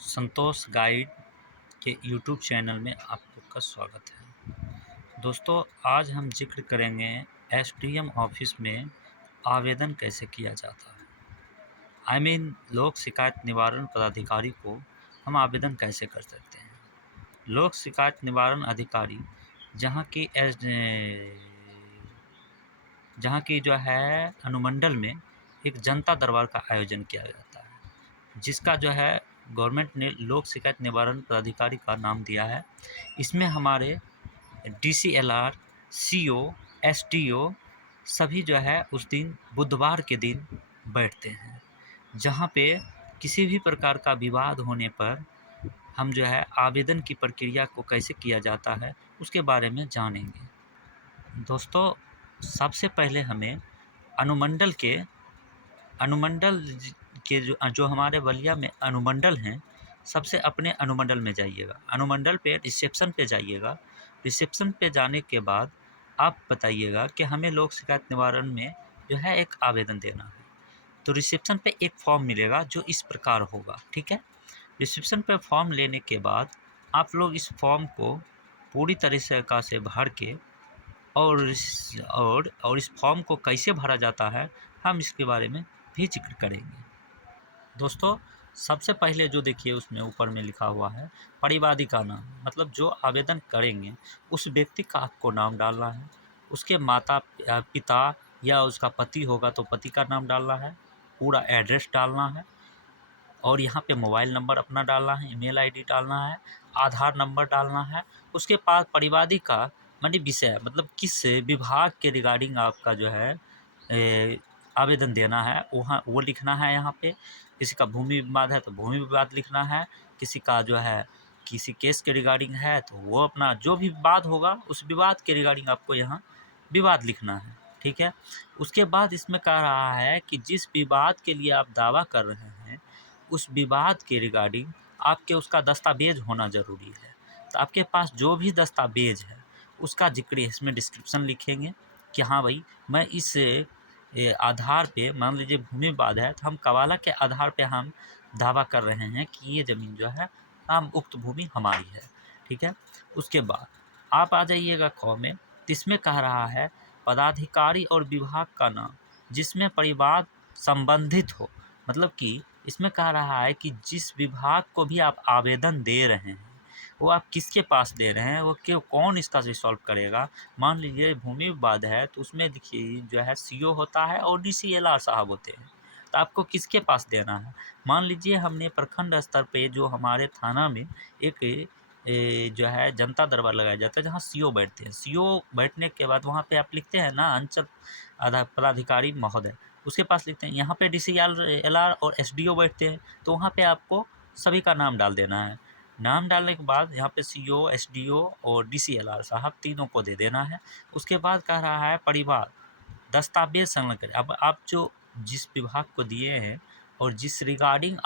संतोष guide के YouTube channel में आप लोग का स्वागत है। दोस्तों, आज हम जिक्र करेंगे एसडीएम ऑफिस में आवेदन कैसे किया जाता है। लोक शिकायत निवारण पदाधिकारी को हम आवेदन कैसे कर सकते हैं। लोक शिकायत निवारण अधिकारी जहाँ की जो है अनुमंडल में एक जनता दरबार का आयोजन किया जाता है, जिसका जो है गवर्नमेंट ने लोक शिकायत निवारण पदाधिकारी का नाम दिया है। इसमें हमारे डीसीएलआर, सीओ, एसडीओ सभी जो है उस दिन बुधवार के दिन बैठते हैं, जहाँ पे किसी भी प्रकार का विवाद होने पर हम जो है आवेदन की प्रक्रिया को कैसे किया जाता है उसके बारे में जानेंगे। दोस्तों, सबसे पहले हमें अनुमंडल के अनुमंडल के जो हमारे बलिया में अनुमंडल हैं, सबसे अपने अनुमंडल में जाइएगा। अनुमंडल पे रिसेप्शन पे जाइएगा। रिसेप्शन पे जाने के बाद आप बताइएगा कि हमें लोक शिकायत निवारण में जो है एक आवेदन देना है। तो रिसेप्शन पे एक फॉर्म मिलेगा जो इस प्रकार होगा, ठीक है। रिसेप्शन पे फॉर्म लेने के बाद आप लोग इस फॉर्म को पूरी तरीके से भर के और इस फॉर्म को कैसे भरा जाता है हम इसके बारे में भी जिक्र करेंगे। दोस्तों, सबसे पहले जो देखिए उसमें ऊपर में लिखा हुआ है परिवादी का नाम, मतलब जो आवेदन करेंगे उस व्यक्ति का आपको नाम डालना है। उसके माता पिता या उसका पति होगा तो पति का नाम डालना है, पूरा एड्रेस डालना है और यहाँ पे मोबाइल नंबर अपना डालना है, ईमेल आईडी डालना है, आधार नंबर डालना है। उसके पास परिवादी का माने विषय, मतलब किस विभाग के रिगार्डिंग आपका जो है आवेदन देना है वहाँ वो लिखना है। यहाँ पे किसी का भूमि विवाद है तो भूमि विवाद लिखना है, किसी का जो है किसी केस के रिगार्डिंग है तो वो अपना जो भी विवाद होगा उस विवाद के रिगार्डिंग आपको यहाँ विवाद लिखना है, ठीक है। उसके बाद इसमें कह रहा है कि जिस विवाद के लिए आप दावा कर रहे हैं उस विवाद के रिगार्डिंग आपके उसका दस्तावेज होना ज़रूरी है। तो आपके पास जो भी दस्तावेज है उसका जिक्र इसमें डिस्क्रिप्शन लिखेंगे कि हाँ भाई, मैं इस आधार पे मान लीजिए भूमि विवाद है तो हम कवाला के आधार पे हम दावा कर रहे हैं कि ये ज़मीन जो है हम उक्त भूमि हमारी है, ठीक है। उसके बाद आप आ जाइएगा क में, इसमें कह रहा है पदाधिकारी और विभाग का नाम जिसमें परिवाद संबंधित हो। मतलब कि इसमें कह रहा है कि जिस विभाग को भी आप आवेदन दे रहे हैं वो आप किसके पास दे रहे हैं, वो क्यों कौन इसका रिसॉल्व करेगा। मान लीजिए भूमि विवाद है तो उसमें देखिए जो है सीओ होता है और डीसीएलआर साहब होते हैं, तो आपको किसके पास देना है। मान लीजिए हमने प्रखंड स्तर पे जो हमारे थाना में एक जो है जनता दरबार लगाया जाता है जहाँ सीओ बैठते हैं। सीओ बैठने के बाद वहाँ पे आप लिखते हैं ना अंचल पदाधिकारी महोदय, उसके पास लिखते हैं। यहाँ पे डीसीएलआर और एसडीओ बैठते हैं तो वहाँ पे आपको सभी का नाम डाल देना है। नाम डालने के बाद यहाँ पे सीओ, एसडीओ और डीसीएलआर साहब तीनों को दे देना है। उसके बाद कह रहा है परिवार दस्तावेज संलग्न करें। अब आप जो जिस विभाग को दिए हैं और जिस रिगार्डिंग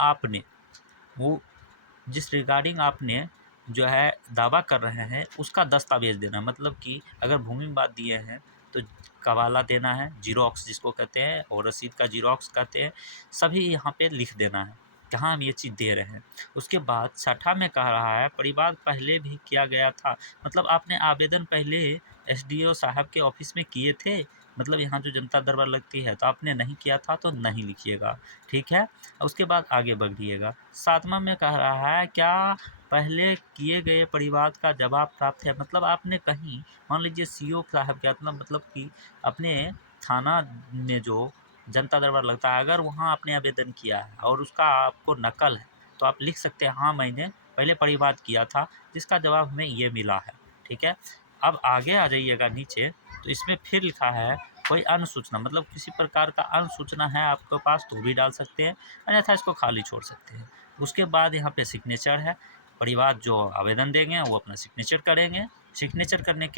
आपने जो है दावा कर रहे हैं उसका दस्तावेज देना। मतलब कि अगर भूमि विवाद दिए हैं तो कवाला देना है, जीरोक्स जिसको कहते हैं, और रसीद का जीरोक्स कहते हैं, सभी यहाँ पे लिख देना है कहाँ हम ये चीज़ दे रहे हैं। उसके बाद छठा में कह रहा है परिवाद पहले भी किया गया था। मतलब आपने आवेदन पहले एसडीओ साहब के ऑफिस में किए थे, मतलब यहाँ जो जनता दरबार लगती है, तो आपने नहीं किया था तो नहीं लिखिएगा, ठीक है। उसके बाद आगे बढ़िएगा। सातवां में कह रहा है क्या पहले किए गए परिवाद का जवाब प्राप्त है। मतलब आपने कहीं मान लीजिए सीओ साहब क्या मतलब कि अपने थाना में जो जनता दरबार लगता है अगर वहाँ आपने आवेदन किया है और उसका आपको नकल है तो आप लिख सकते हैं हाँ मैंने पहले परिवाद किया था जिसका जवाब हमें ये मिला है, ठीक है। अब आगे आ जाइएगा नीचे, तो इसमें फिर लिखा है कोई अन्य सूचना, मतलब किसी प्रकार का अन्य सूचना है आपके पास तो भी डाल सकते हैं, अन्यथा इसको खाली छोड़ सकते हैं। उसके बाद यहाँ पे सिग्नेचर है। परिवार जो आवेदन देंगे वो अपना सिग्नेचर करेंगे। सिग्नेचर करने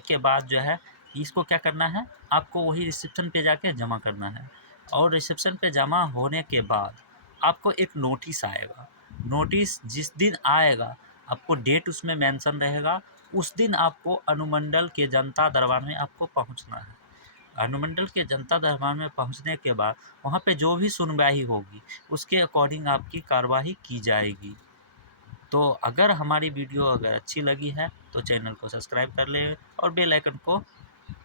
के बाद जो है इसको क्या करना है, आपको वही रिसेप्शन पे जाके जमा करना है। और रिसेप्शन पे जमा होने के बाद आपको एक नोटिस आएगा। नोटिस जिस दिन आएगा आपको डेट उसमें मेंशन रहेगा, उस दिन आपको अनुमंडल के जनता दरबार में आपको पहुंचना है। अनुमंडल के जनता दरबार में पहुंचने के बाद वहां पे जो भी सुनवाई होगी उसके अकॉर्डिंग आपकी कार्रवाई की जाएगी। तो अगर हमारी वीडियो अगर अच्छी लगी है तो चैनल को सब्सक्राइब कर लें और बेल आइकन को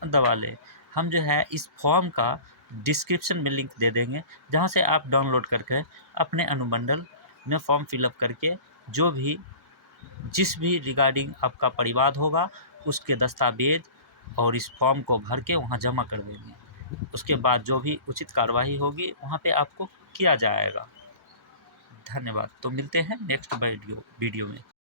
दबा लें। हम जो है इस फॉर्म का डिस्क्रिप्शन में लिंक दे देंगे, जहां से आप डाउनलोड करके अपने अनुमंडल में फॉर्म फिलअप करके जो भी जिस भी रिगार्डिंग आपका परिवाद होगा उसके दस्तावेज और इस फॉर्म को भर के वहाँ जमा कर देंगे। उसके बाद जो भी उचित कार्रवाई होगी वहाँ पे आपको किया जाएगा। धन्यवाद। तो मिलते हैं नेक्स्ट वीडियो में।